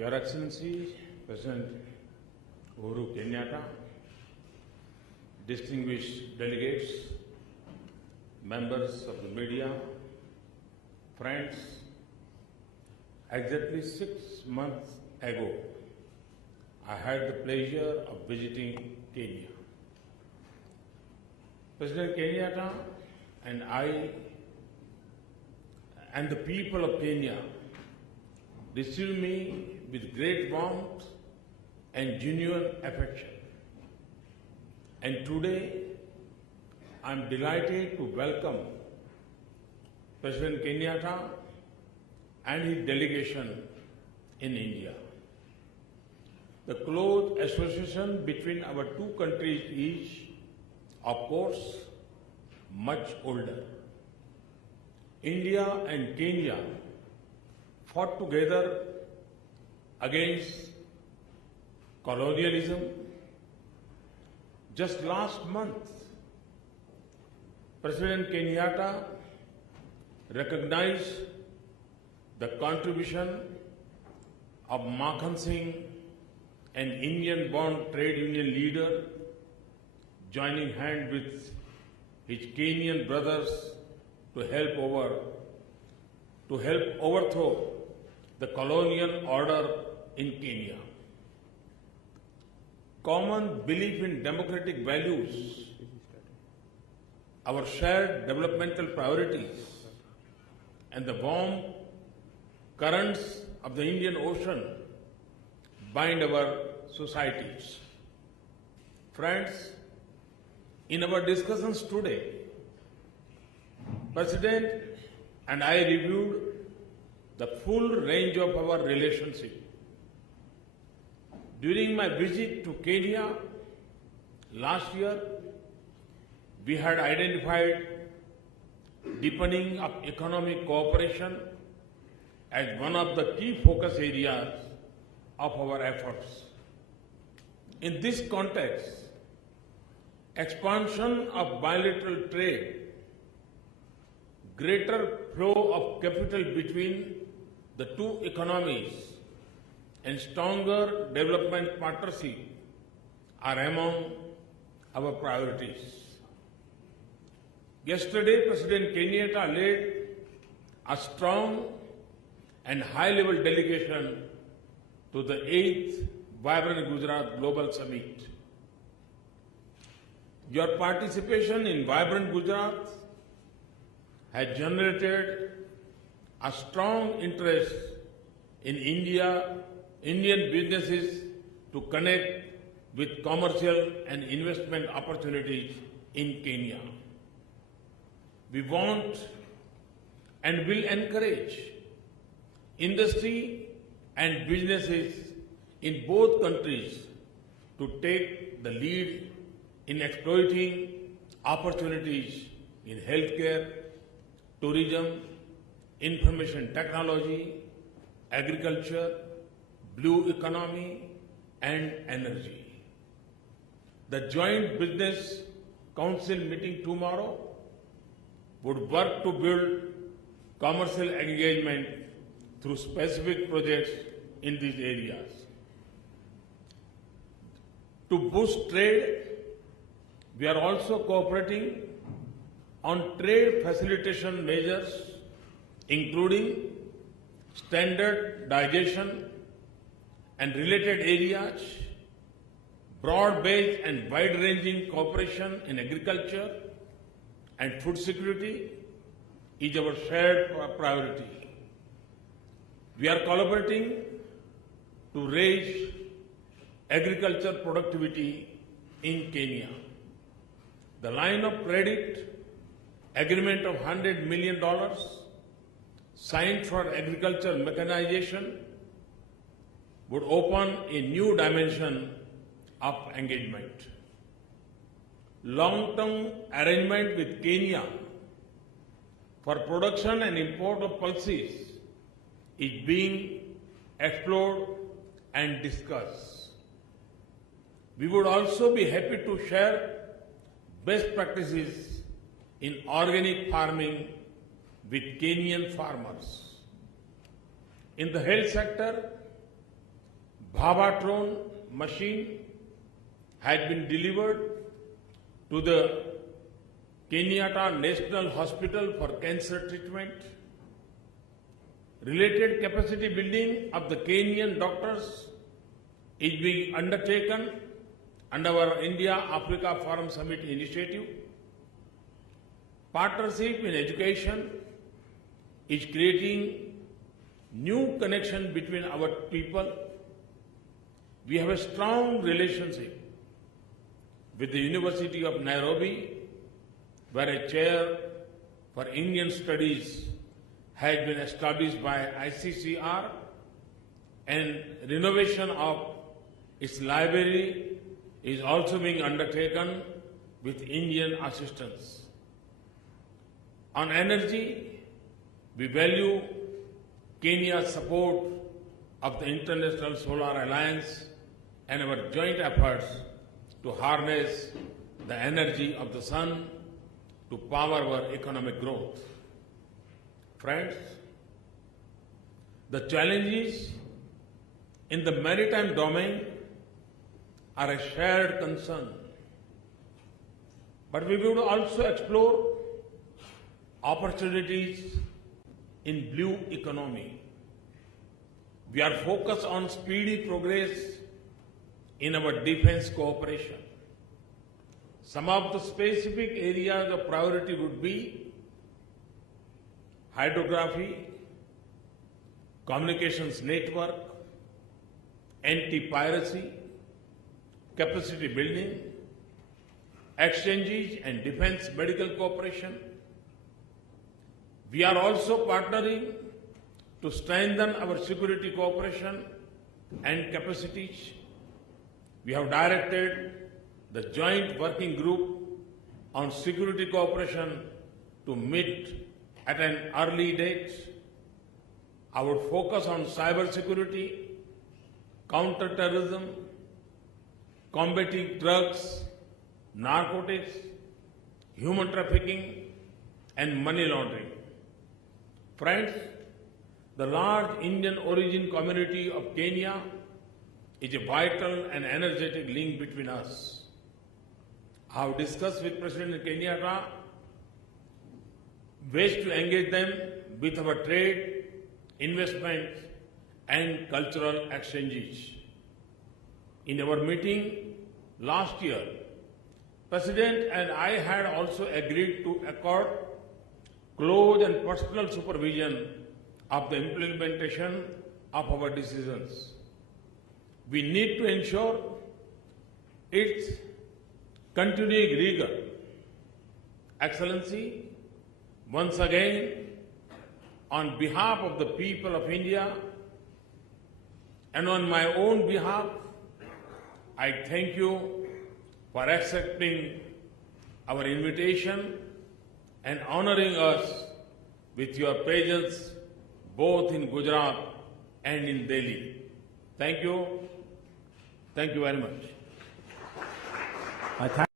Your Excellency, President Uhuru Kenyatta, distinguished delegates, members of the media, friends, exactly 6 months ago, I had the pleasure of visiting Kenya. President Kenyatta and I and the people of Kenya received me with great warmth and genuine affection. And today, I am delighted to welcome President Kenyatta and his delegation in India. The close association between our two countries is, of course, much older. India and Kenya fought together against colonialism. Just last month, President Kenyatta recognized the contribution of Makhan Singh, an Indian-born trade union leader, joining hands with his Kenyan brothers to help overthrow the colonial order in Kenya. Common belief in democratic values, our shared developmental priorities, and the warm currents of the Indian Ocean bind our societies. Friends, in our discussions today, President and I reviewed the full range of our relationship. During my visit to Kenya last year, we had identified deepening of economic cooperation as one of the key focus areas of our efforts. In this context, expansion of bilateral trade, greater flow of capital between the two economies, and stronger development partnership are among our priorities. Yesterday, President Kenyatta led a strong and high-level delegation to the 8th Vibrant Gujarat Global Summit. Your participation in Vibrant Gujarat has generated a strong interest in Indian businesses to connect with commercial and investment opportunities in Kenya. We want and will encourage industry and businesses in both countries to take the lead in exploiting opportunities in healthcare, tourism, information technology, agriculture, blue economy, and energy. The Joint Business Council meeting tomorrow would work to build commercial engagement through specific projects in these areas. To boost trade, we are also cooperating on trade facilitation measures, including standardization and related areas, broad-based and wide-ranging cooperation in agriculture and food security is our shared priority. We are collaborating to raise agriculture productivity in Kenya. The line of credit agreement of $100 million signed for agriculture mechanization would open a new dimension of engagement. Long-term arrangement with Kenya for production and import of pulses is being explored and discussed. We would also be happy to share best practices in organic farming with Kenyan farmers. In the health sector, Bhavatron machine had been delivered to the Kenyatta National Hospital for cancer treatment. Related capacity building of the Kenyan doctors is being undertaken under our India-Africa Forum Summit initiative. Partnership in education is creating new connection between our people. We have a strong relationship with the University of Nairobi, where a chair for Indian studies has been established by ICCR, and renovation of its library is also being undertaken with Indian assistance. On energy, we value Kenya's support of the International Solar Alliance and our joint efforts to harness the energy of the sun to power our economic growth. Friends, the challenges in the maritime domain are a shared concern. But we will also explore opportunities in blue economy. We are focused on speedy progress in our defense cooperation. Some of the specific areas of priority would be hydrography, communications network, anti-piracy, capacity building, exchanges and defense medical cooperation. We are also partnering to strengthen our security cooperation and capacities. We have directed the Joint Working Group on Security Cooperation to meet at an early date. Our focus on cyber security, counter-terrorism, combating drugs, narcotics, human trafficking, and money laundering. Friends, the large Indian origin community of Kenya is a vital and energetic link between us. I have discussed with President Kenyatta ways to engage them with our trade, investment, and cultural exchanges. In our meeting last year, President and I had also agreed to accord close and personal supervision of the implementation of our decisions. We need to ensure its continuing rigor. Excellency, once again, on behalf of the people of India and on my own behalf, I thank you for accepting our invitation and honoring us with your presence both in Gujarat and in Delhi. Thank you. Thank you very much.